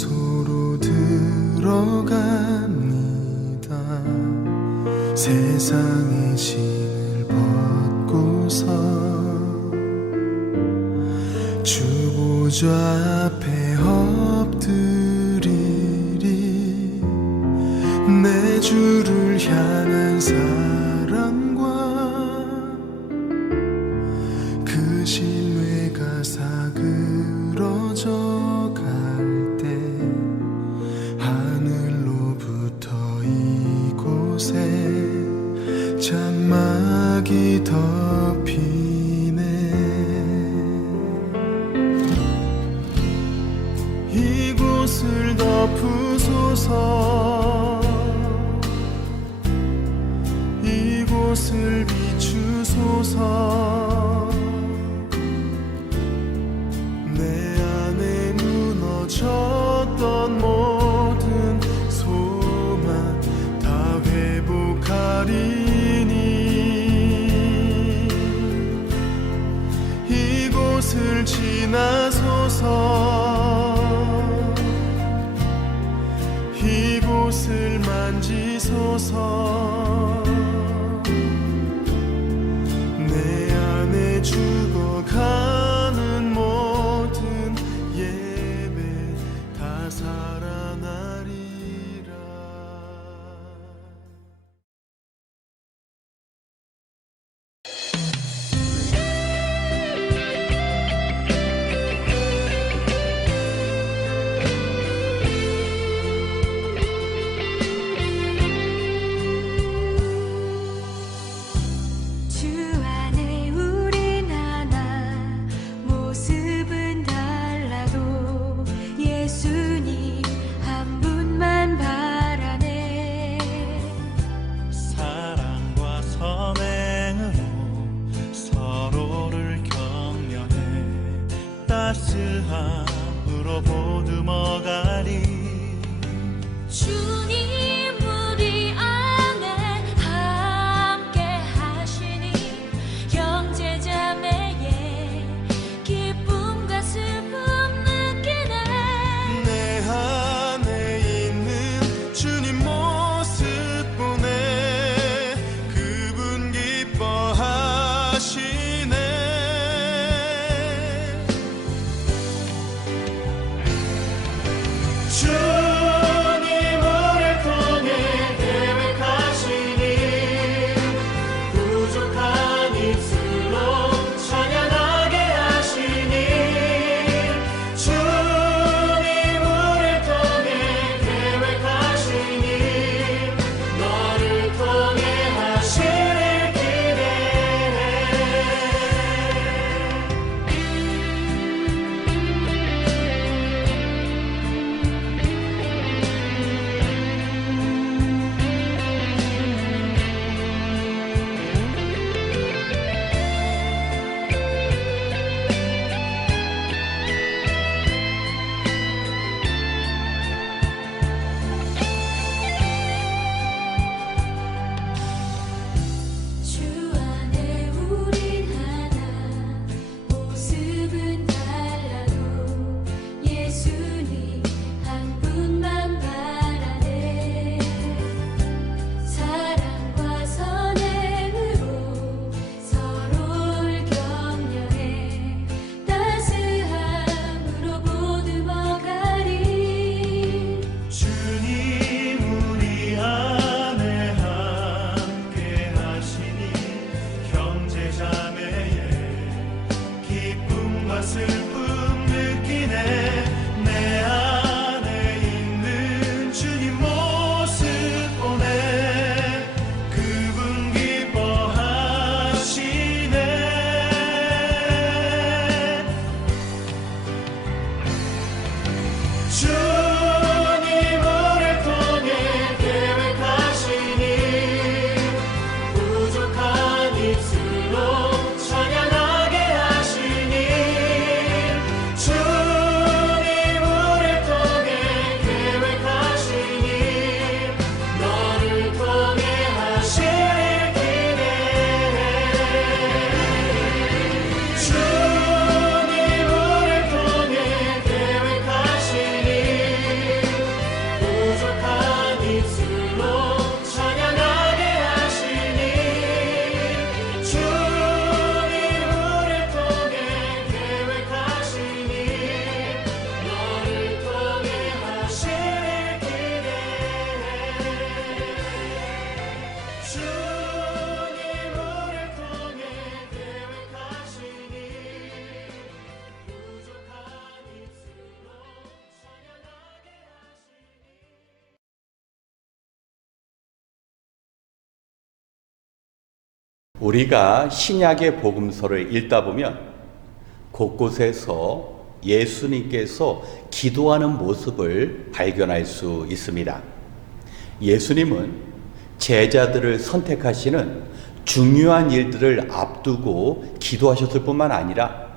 장소로 들어갑니다. 세상의 신을 벗고서 주 보좌 앞에 엎드리리. 내 주를 향한 사랑과 그 신뢰가 사그러져 갈 때 하늘로부터 이곳에 장막이 덮이네. 이곳을 덮으소서. 이곳을 비추소서. 내 안에 무너졌던 모든 소망 다 회복하리니. 이곳을 지나소서. 이곳을 만지소서. 내 안에 죽어가는 모든 예배 다 살아나리라. 주 안에 우린 하나, 모습은 달라도 예수님 한 분만 바라네. 사랑과 선행으로 서로를 격려해 따스함으로 보듬어가리. 주님 우리 안에 함께 하시니 형제자매의 기쁨과 슬픔 느끼네. 내 안에 있는 주님 모습 보네. 그분 기뻐하시네. 우리가 신약의 복음서를 읽다 보면 곳곳에서 예수님께서 기도하는 모습을 발견할 수 있습니다. 예수님은 제자들을 선택하시는 중요한 일들을 앞두고 기도하셨을 뿐만 아니라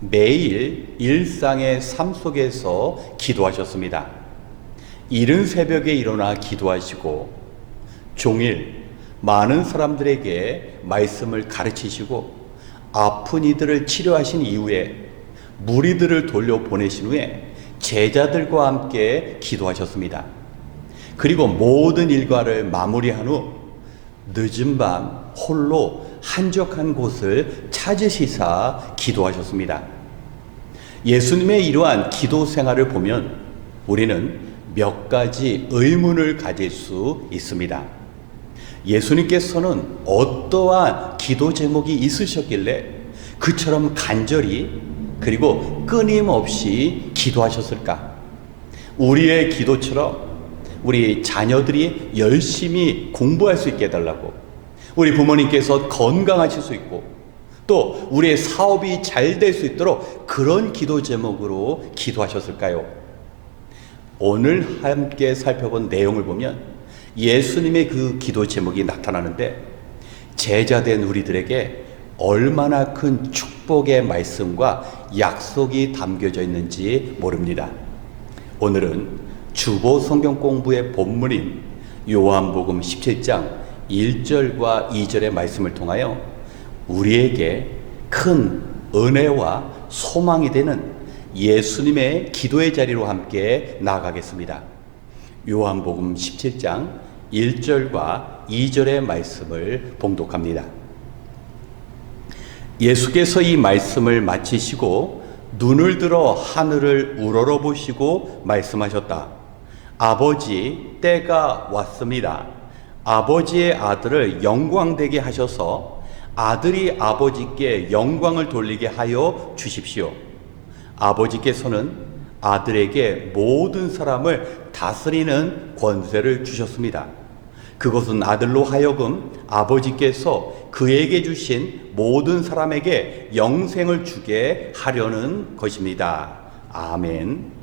매일 일상의 삶 속에서 기도하셨습니다. 이른 새벽에 일어나 기도하시고 종일 많은 사람들에게 말씀을 가르치시고 아픈 이들을 치료하신 이후에 무리들을 돌려보내신 후에 제자들과 함께 기도하셨습니다. 그리고 모든 일과를 마무리한 후 늦은 밤 홀로 한적한 곳을 찾으시사 기도하셨습니다. 예수님의 이러한 기도 생활을 보면 우리는 몇 가지 의문을 가질 수 있습니다. 예수님께서는 어떠한 기도 제목이 있으셨길래 그처럼 간절히 그리고 끊임없이 기도하셨을까? 우리의 기도처럼 우리 자녀들이 열심히 공부할 수 있게 해달라고, 우리 부모님께서 건강하실 수 있고, 또 우리의 사업이 잘 될 수 있도록 그런 기도 제목으로 기도하셨을까요? 오늘 함께 살펴본 내용을 보면 예수님의 그 기도 제목이 나타나는데 제자된 우리들에게 얼마나 큰 축복의 말씀과 약속이 담겨져 있는지 모릅니다. 오늘은 주보 성경 공부의 본문인 요한복음 17장 1절과 2절의 말씀을 통하여 우리에게 큰 은혜와 소망이 되는 예수님의 기도의 자리로 함께 나아가겠습니다. 요한복음 17장 1절과 2절의 말씀을 봉독합니다. 예수께서 이 말씀을 마치시고 눈을 들어 하늘을 우러러보시고 말씀하셨다. 아버지, 때가 왔습니다. 아버지의 아들을 영광되게 하셔서 아들이 아버지께 영광을 돌리게 하여 주십시오. 아버지께서는 아들에게 모든 사람을 다스리는 권세를 주셨습니다. 그것은 아들로 하여금 아버지께서 그에게 주신 모든 사람에게 영생을 주게 하려는 것입니다. 아멘.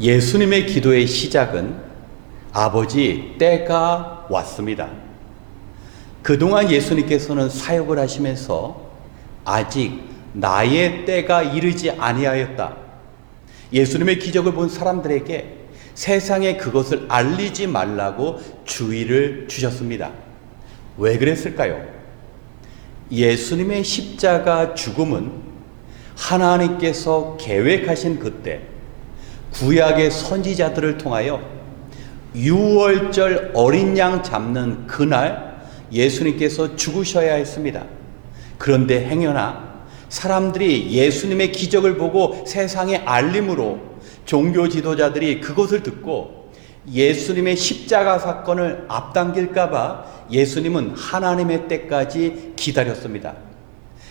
예수님의 기도의 시작은 아버지, 때가 왔습니다. 그동안 예수님께서는 사역을 하시면서 아직 나의 때가 이르지 아니하였다. 예수님의 기적을 본 사람들에게 세상에 그것을 알리지 말라고 주의를 주셨습니다. 왜 그랬을까요? 예수님의 십자가 죽음은 하나님께서 계획하신 그때 구약의 선지자들을 통하여 유월절 어린 양 잡는 그날 예수님께서 죽으셔야 했습니다. 그런데 행여나 사람들이 예수님의 기적을 보고 세상에 알림으로 종교 지도자들이 그것을 듣고 예수님의 십자가 사건을 앞당길까 봐 예수님은 하나님의 때까지 기다렸습니다.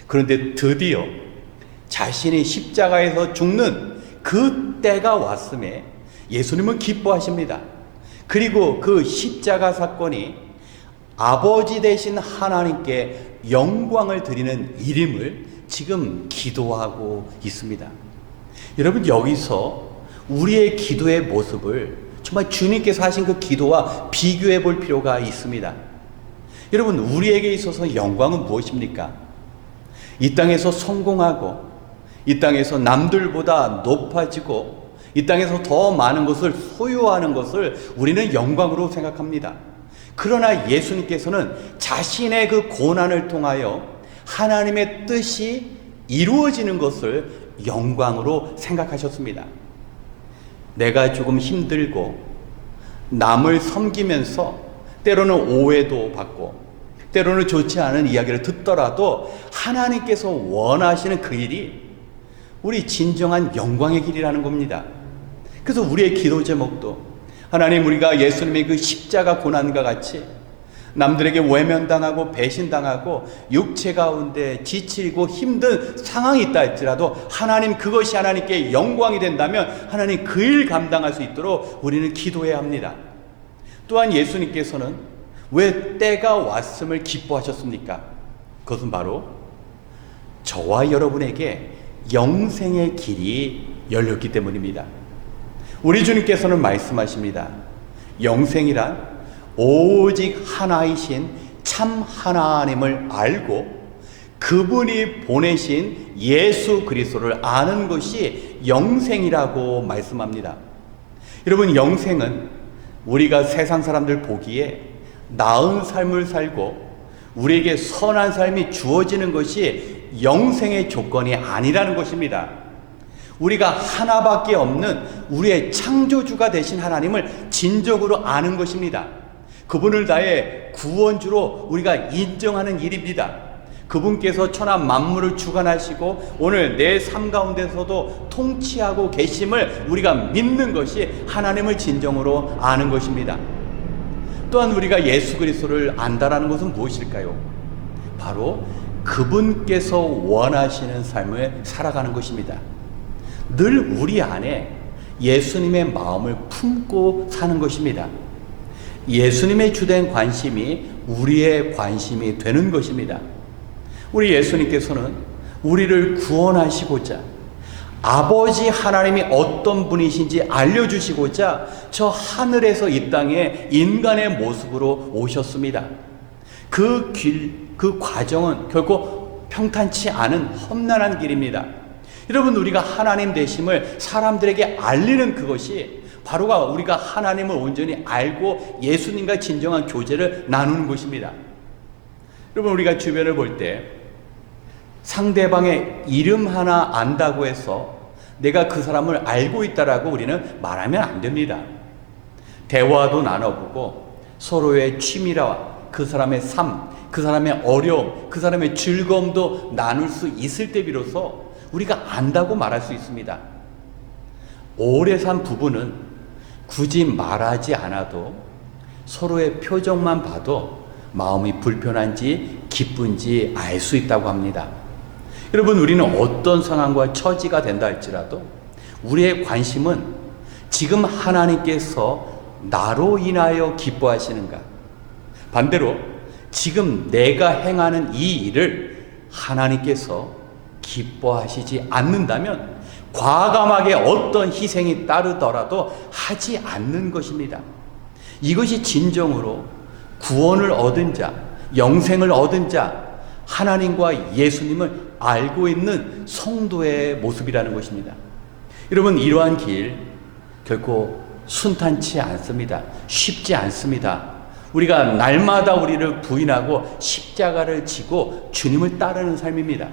그런데 드디어 자신이 십자가에서 죽는 그 때가 왔음에 예수님은 기뻐하십니다. 그리고 그 십자가 사건이 아버지 되신 하나님께 영광을 드리는 일임을 지금 기도하고 있습니다. 여러분, 여기서 우리의 기도의 모습을 정말 주님께서 하신 그 기도와 비교해 볼 필요가 있습니다. 여러분, 우리에게 있어서 영광은 무엇입니까? 이 땅에서 성공하고 이 땅에서 남들보다 높아지고 이 땅에서 더 많은 것을 소유하는 것을 우리는 영광으로 생각합니다. 그러나 예수님께서는 자신의 그 고난을 통하여 하나님의 뜻이 이루어지는 것을 영광으로 생각하셨습니다. 내가 조금 힘들고 남을 섬기면서 때로는 오해도 받고 때로는 좋지 않은 이야기를 듣더라도 하나님께서 원하시는 그 일이 우리 진정한 영광의 길이라는 겁니다. 그래서 우리의 기도 제목도 하나님, 우리가 예수님의 그 십자가 고난과 같이 남들에게 외면당하고 배신당하고 육체 가운데 지치고 힘든 상황이 있다 할지라도 하나님, 그것이 하나님께 영광이 된다면 하나님 그 일 감당할 수 있도록 우리는 기도해야 합니다. 또한 예수님께서는 왜 때가 왔음을 기뻐하셨습니까? 그것은 바로 저와 여러분에게 영생의 길이 열렸기 때문입니다. 우리 주님께서는 말씀하십니다. 영생이란 오직 하나이신 참 하나님을 알고 그분이 보내신 예수 그리스도를 아는 것이 영생이라고 말씀합니다. 여러분, 영생은 우리가 세상 사람들 보기에 나은 삶을 살고 우리에게 선한 삶이 주어지는 것이 영생의 조건이 아니라는 것입니다. 우리가 하나밖에 없는 우리의 창조주가 되신 하나님을 진정으로 아는 것입니다. 그분을 나의 구원주로 우리가 인정하는 일입니다. 그분께서 천하 만물을 주관하시고 오늘 내 삶 가운데서도 통치하고 계심을 우리가 믿는 것이 하나님을 진정으로 아는 것입니다. 또한 우리가 예수 그리스도를 안다라는 것은 무엇일까요? 바로 그분께서 원하시는 삶을 살아가는 것입니다. 늘 우리 안에 예수님의 마음을 품고 사는 것입니다. 예수님의 주된 관심이 우리의 관심이 되는 것입니다. 우리 예수님께서는 우리를 구원하시고자 아버지 하나님이 어떤 분이신지 알려주시고자 저 하늘에서 이 땅에 인간의 모습으로 오셨습니다. 그 길, 그 과정은 결코 평탄치 않은 험난한 길입니다. 여러분, 우리가 하나님 되심을 사람들에게 알리는 그것이 바로가 우리가 하나님을 온전히 알고 예수님과 진정한 교제를 나누는 것입니다. 여러분, 우리가 주변을 볼 때 상대방의 이름 하나 안다고 해서 내가 그 사람을 알고 있다라고 우리는 말하면 안 됩니다. 대화도 나눠보고 서로의 취미와 그 사람의 삶, 그 사람의 어려움, 그 사람의 즐거움도 나눌 수 있을 때 비로소 우리가 안다고 말할 수 있습니다. 오래 산 부부는 굳이 말하지 않아도 서로의 표정만 봐도 마음이 불편한지 기쁜지 알 수 있다고 합니다. 여러분, 우리는 어떤 상황과 처지가 된다 할지라도 우리의 관심은 지금 하나님께서 나로 인하여 기뻐하시는가, 반대로 지금 내가 행하는 이 일을 하나님께서 기뻐하시지 않는다면 과감하게 어떤 희생이 따르더라도 하지 않는 것입니다. 이것이 진정으로 구원을 얻은 자, 영생을 얻은 자, 하나님과 예수님을 알고 있는 성도의 모습이라는 것입니다. 여러분, 이러한 길 결코 순탄치 않습니다. 쉽지 않습니다. 우리가 날마다 우리를 부인하고 십자가를 지고 주님을 따르는 삶입니다.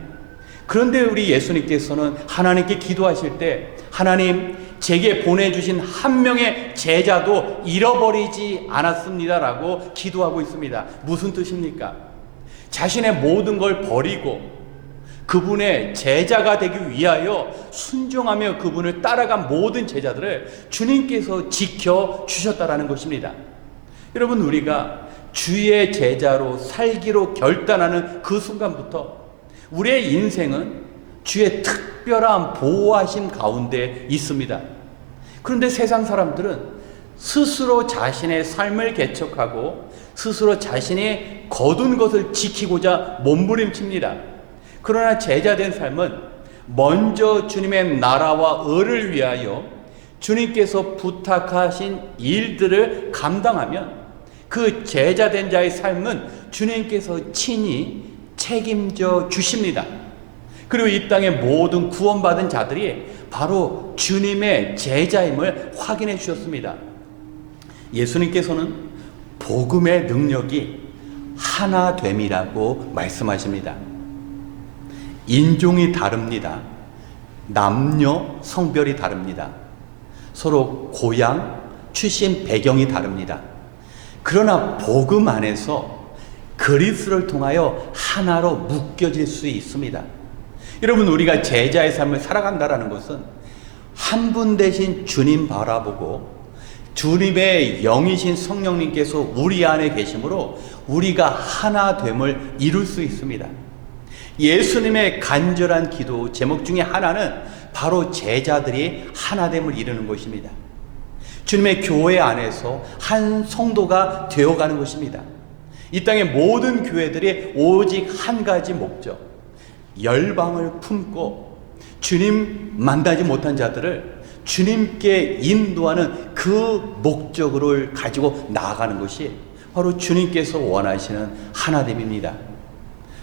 그런데 우리 예수님께서는 하나님께 기도하실 때 하나님, 제게 보내주신 한 명의 제자도 잃어버리지 않았습니다라고 기도하고 있습니다. 무슨 뜻입니까? 자신의 모든 걸 버리고 그분의 제자가 되기 위하여 순종하며 그분을 따라간 모든 제자들을 주님께서 지켜주셨다라는 것입니다. 여러분, 우리가 주의 제자로 살기로 결단하는 그 순간부터 우리의 인생은 주의 특별한 보호하심 가운데 있습니다. 그런데 세상 사람들은 스스로 자신의 삶을 개척하고 스스로 자신이 거둔 것을 지키고자 몸부림칩니다. 그러나 제자된 삶은 먼저 주님의 나라와 의를 위하여 주님께서 부탁하신 일들을 감당하면 그 제자된 자의 삶은 주님께서 친히 책임져 주십니다. 그리고 이 땅의 모든 구원받은 자들이 바로 주님의 제자임을 확인해 주셨습니다. 예수님께서는 복음의 능력이 하나됨이라고 말씀하십니다. 인종이 다릅니다. 남녀 성별이 다릅니다. 서로 고향, 출신 배경이 다릅니다. 그러나 복음 안에서 그리스도를 통하여 하나로 묶여질 수 있습니다. 여러분, 우리가 제자의 삶을 살아간다는 것은 한 분 대신 주님 바라보고 주님의 영이신 성령님께서 우리 안에 계심으로 우리가 하나됨을 이룰 수 있습니다. 예수님의 간절한 기도 제목 중에 하나는 바로 제자들이 하나됨을 이루는 것입니다. 주님의 교회 안에서 한 성도가 되어가는 것입니다. 이 땅의 모든 교회들이 오직 한 가지 목적, 열방을 품고 주님 만나지 못한 자들을 주님께 인도하는 그 목적을 가지고 나아가는 것이 바로 주님께서 원하시는 하나됨입니다.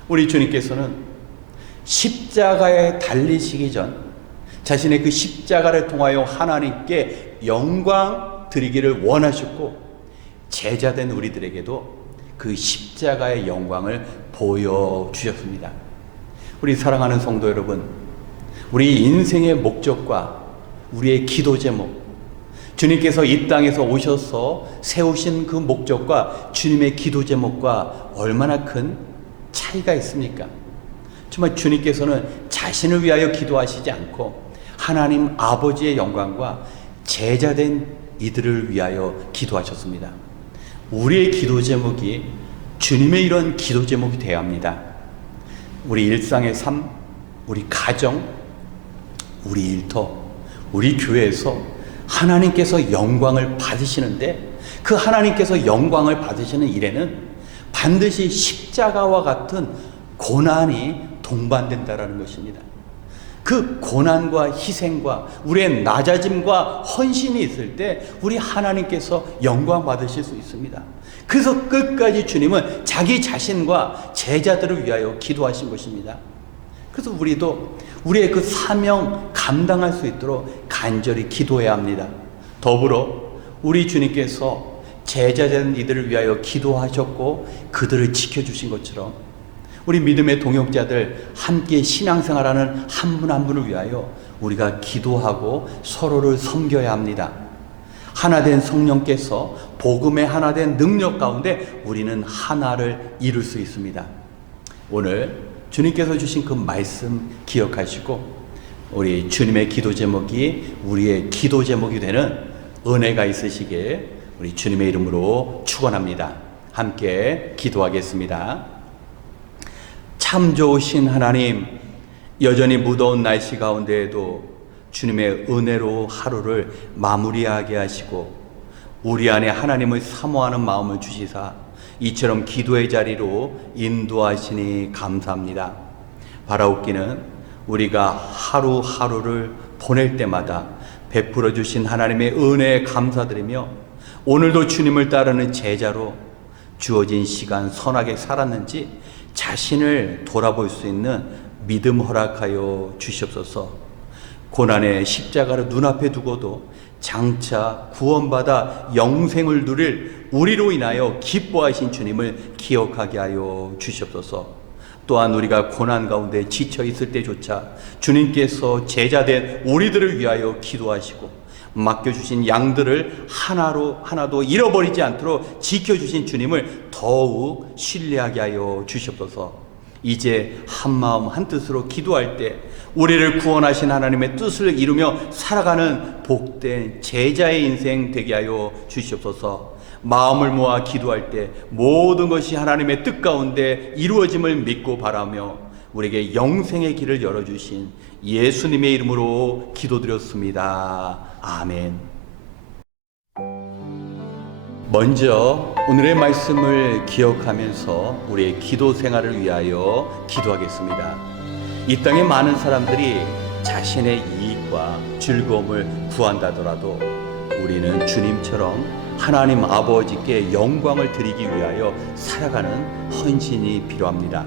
우리 주님께서는 십자가에 달리시기 전 자신의 그 십자가를 통하여 하나님께 영광 드리기를 원하셨고, 제자된 우리들에게도 그 십자가의 영광을 보여주셨습니다. 우리 사랑하는 성도 여러분, 우리 인생의 목적과 우리의 기도 제목, 주님께서 이 땅에서 오셔서 세우신 그 목적과 주님의 기도 제목과 얼마나 큰 차이가 있습니까? 정말 주님께서는 자신을 위하여 기도하시지 않고 하나님 아버지의 영광과 제자된 이들을 위하여 기도하셨습니다. 우리의 기도 제목이 주님의 이런 기도 제목이 되어야 합니다. 우리 일상의 삶, 우리 가정, 우리 일터, 우리 교회에서 하나님께서 영광을 받으시는데, 그 하나님께서 영광을 받으시는 일에는 반드시 십자가와 같은 고난이 동반된다라는 것입니다. 그 고난과 희생과 우리의 낮아짐과 헌신이 있을 때 우리 하나님께서 영광 받으실 수 있습니다. 그래서 끝까지 주님은 자기 자신과 제자들을 위하여 기도하신 것입니다. 그래서 우리도 우리의 그 사명 감당할 수 있도록 간절히 기도해야 합니다. 더불어 우리 주님께서 제자된 이들을 위하여 기도하셨고 그들을 지켜주신 것처럼 우리 믿음의 동역자들 함께 신앙생활하는 한 분 한 분을 위하여 우리가 기도하고 서로를 섬겨야 합니다. 하나된 성령께서 복음의 하나된 능력 가운데 우리는 하나를 이룰 수 있습니다. 오늘 주님께서 주신 그 말씀 기억하시고 우리 주님의 기도 제목이 우리의 기도 제목이 되는 은혜가 있으시길 우리 주님의 이름으로 축원합니다. 함께 기도하겠습니다. 참 좋으신 하나님, 여전히 무더운 날씨 가운데에도 주님의 은혜로 하루를 마무리하게 하시고 우리 안에 하나님을 사모하는 마음을 주시사 이처럼 기도의 자리로 인도하시니 감사합니다. 바라옵기는 우리가 하루하루를 보낼 때마다 베풀어 주신 하나님의 은혜에 감사드리며 오늘도 주님을 따르는 제자로 주어진 시간 선하게 살았는지 자신을 돌아볼 수 있는 믿음 허락하여 주시옵소서. 고난의 십자가를 눈앞에 두고도 장차 구원받아 영생을 누릴 우리로 인하여 기뻐하신 주님을 기억하게 하여 주시옵소서. 또한 우리가 고난 가운데 지쳐 있을 때조차 주님께서 제자된 우리들을 위하여 기도하시고 맡겨주신 양들을 하나도 잃어버리지 않도록 지켜주신 주님을 더욱 신뢰하게 하여 주시옵소서. 이제 한마음 한뜻으로 기도할 때 우리를 구원하신 하나님의 뜻을 이루며 살아가는 복된 제자의 인생 되게 하여 주시옵소서. 마음을 모아 기도할 때 모든 것이 하나님의 뜻 가운데 이루어짐을 믿고 바라며 우리에게 영생의 길을 열어주신 예수님의 이름으로 기도드렸습니다. 아멘. 먼저 오늘의 말씀을 기억하면서 우리의 기도 생활을 위하여 기도하겠습니다. 이 땅에 많은 사람들이 자신의 이익과 즐거움을 구한다더라도 우리는 주님처럼 하나님 아버지께 영광을 드리기 위하여 살아가는 헌신이 필요합니다.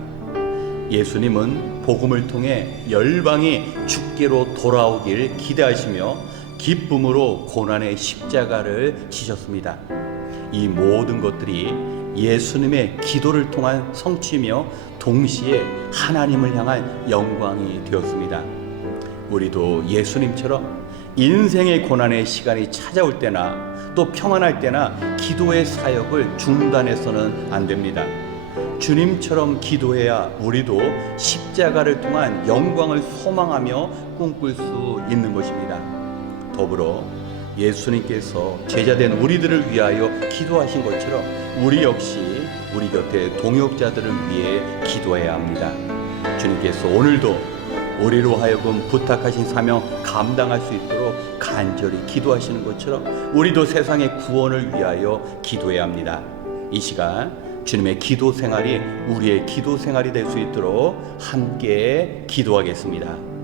예수님은 복음을 통해 열방이 주께로 돌아오길 기대하시며 기쁨으로 고난의 십자가를 지셨습니다. 이 모든 것들이 예수님의 기도를 통한 성취며 동시에 하나님을 향한 영광이 되었습니다. 우리도 예수님처럼 인생의 고난의 시간이 찾아올 때나 또 평안할 때나 기도의 사역을 중단해서는 안 됩니다. 주님처럼 기도해야 우리도 십자가를 통한 영광을 소망하며 꿈꿀 수 있는 것입니다. 더불어 예수님께서 제자된 우리들을 위하여 기도하신 것처럼 우리 역시 우리 곁에 동역자들을 위해 기도해야 합니다. 주님께서 오늘도 우리로 하여금 부탁하신 사명 감당할 수 있도록 간절히 기도하시는 것처럼 우리도 세상의 구원을 위하여 기도해야 합니다. 이 시간 주님의 기도 생활이 우리의 기도 생활이 될 수 있도록 함께 기도하겠습니다.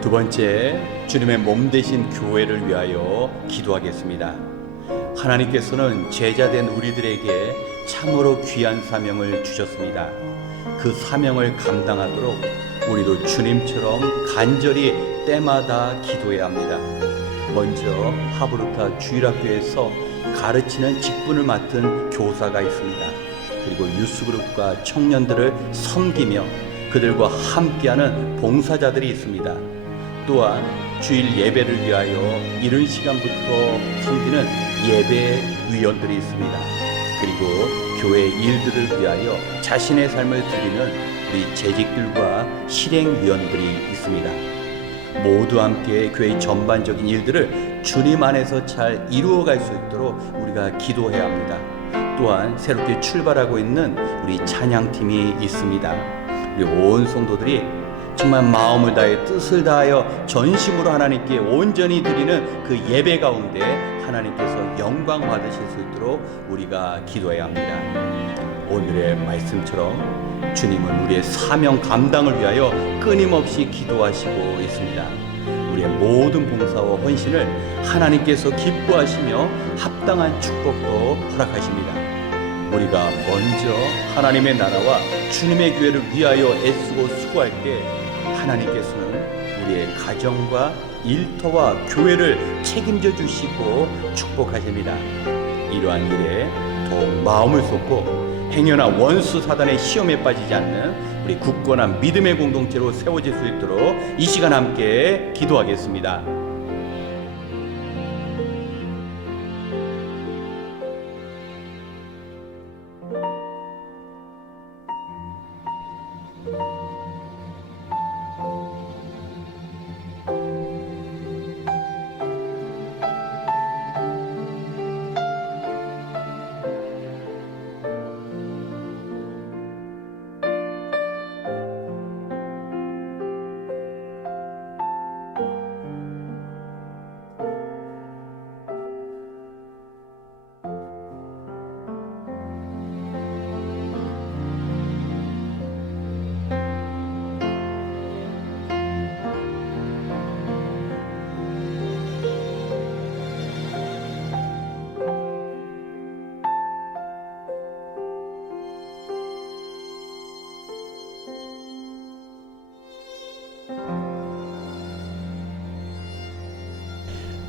두 번째, 주님의 몸 되신 교회를 위하여 기도하겠습니다. 하나님께서는 제자된 우리들에게 참으로 귀한 사명을 주셨습니다. 그 사명을 감당하도록 우리도 주님처럼 간절히 때마다 기도해야 합니다. 먼저 하브루타 주일학교에서 가르치는 직분을 맡은 교사가 있습니다. 그리고 유스그룹과 청년들을 섬기며 그들과 함께하는 봉사자들이 있습니다. 또한 주일 예배를 위하여 이른 시간부터 섬기는 예배위원들이 있습니다. 그리고 교회 일들을 위하여 자신의 삶을 드리는 우리 재직들과 실행위원들이 있습니다. 모두 함께 교회의 전반적인 일들을 주님 안에서 잘 이루어갈 수 있도록 우리가 기도해야 합니다. 또한 새롭게 출발하고 있는 우리 찬양팀이 있습니다. 우리 온 성도들이 정말 마음을 다해 뜻을 다하여 전심으로 하나님께 온전히 드리는 그 예배 가운데 하나님께서 영광 받으실 수 있도록 우리가 기도해야 합니다. 오늘의 말씀처럼 주님은 우리의 사명 감당을 위하여 끊임없이 기도하시고 있습니다. 우리의 모든 봉사와 헌신을 하나님께서 기뻐하시며 합당한 축복도 허락하십니다. 우리가 먼저 하나님의 나라와 주님의 교회를 위하여 애쓰고 수고할 때 하나님께서는 우리의 가정과 일터와 교회를 책임져 주시고 축복하십니다. 이러한 일에 더욱 마음을 쏟고 행여나 원수 사단의 시험에 빠지지 않는 우리 굳건한 믿음의 공동체로 세워질 수 있도록 이 시간 함께 기도하겠습니다.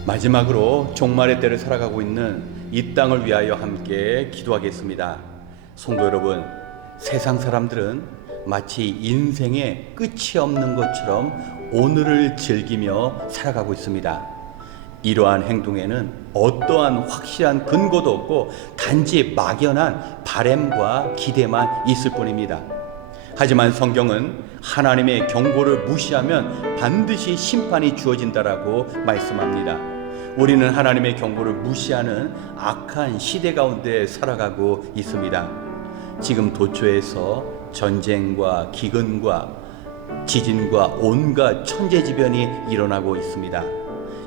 마지막으로 종말의 때를 살아가고 있는 이 땅을 위하여 함께 기도하겠습니다. 성도 여러분, 세상 사람들은 마치 인생의 끝이 없는 것처럼 오늘을 즐기며 살아가고 있습니다. 이러한 행동에는 어떠한 확실한 근거도 없고 단지 막연한 바램과 기대만 있을 뿐입니다. 하지만 성경은 하나님의 경고를 무시하면 반드시 심판이 주어진다라고 말씀합니다. 우리는 하나님의 경고를 무시하는 악한 시대 가운데 살아가고 있습니다. 지금 도처에서 전쟁과 기근과 지진과 온갖 천재지변이 일어나고 있습니다.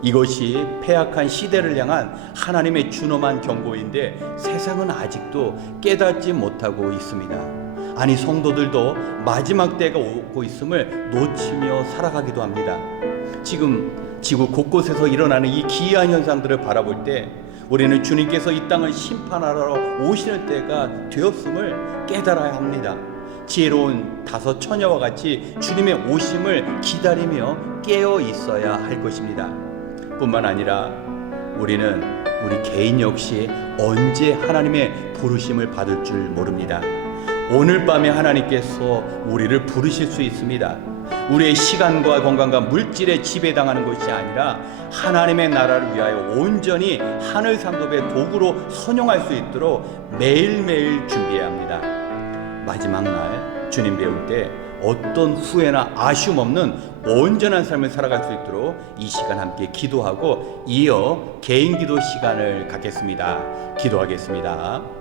이것이 패악한 시대를 향한 하나님의 준엄한 경고인데 세상은 아직도 깨닫지 못하고 있습니다. 아니, 성도들도 마지막 때가 오고 있음을 놓치며 살아가기도 합니다. 지금 지구 곳곳에서 일어나는 이 기이한 현상들을 바라볼 때 우리는 주님께서 이 땅을 심판하러 오시는 때가 되었음을 깨달아야 합니다. 지혜로운 다섯 처녀와 같이 주님의 오심을 기다리며 깨어 있어야 할 것입니다. 뿐만 아니라 우리는 우리 개인 역시 언제 하나님의 부르심을 받을 줄 모릅니다. 오늘 밤에 하나님께서 우리를 부르실 수 있습니다. 우리의 시간과 건강과 물질에 지배당하는 것이 아니라 하나님의 나라를 위하여 온전히 하늘 상급의 도구로 선용할 수 있도록 매일매일 준비해야 합니다. 마지막 날 주님 배울 때 어떤 후회나 아쉬움 없는 온전한 삶을 살아갈 수 있도록 이 시간 함께 기도하고 이어 개인 기도 시간을 갖겠습니다. 기도하겠습니다.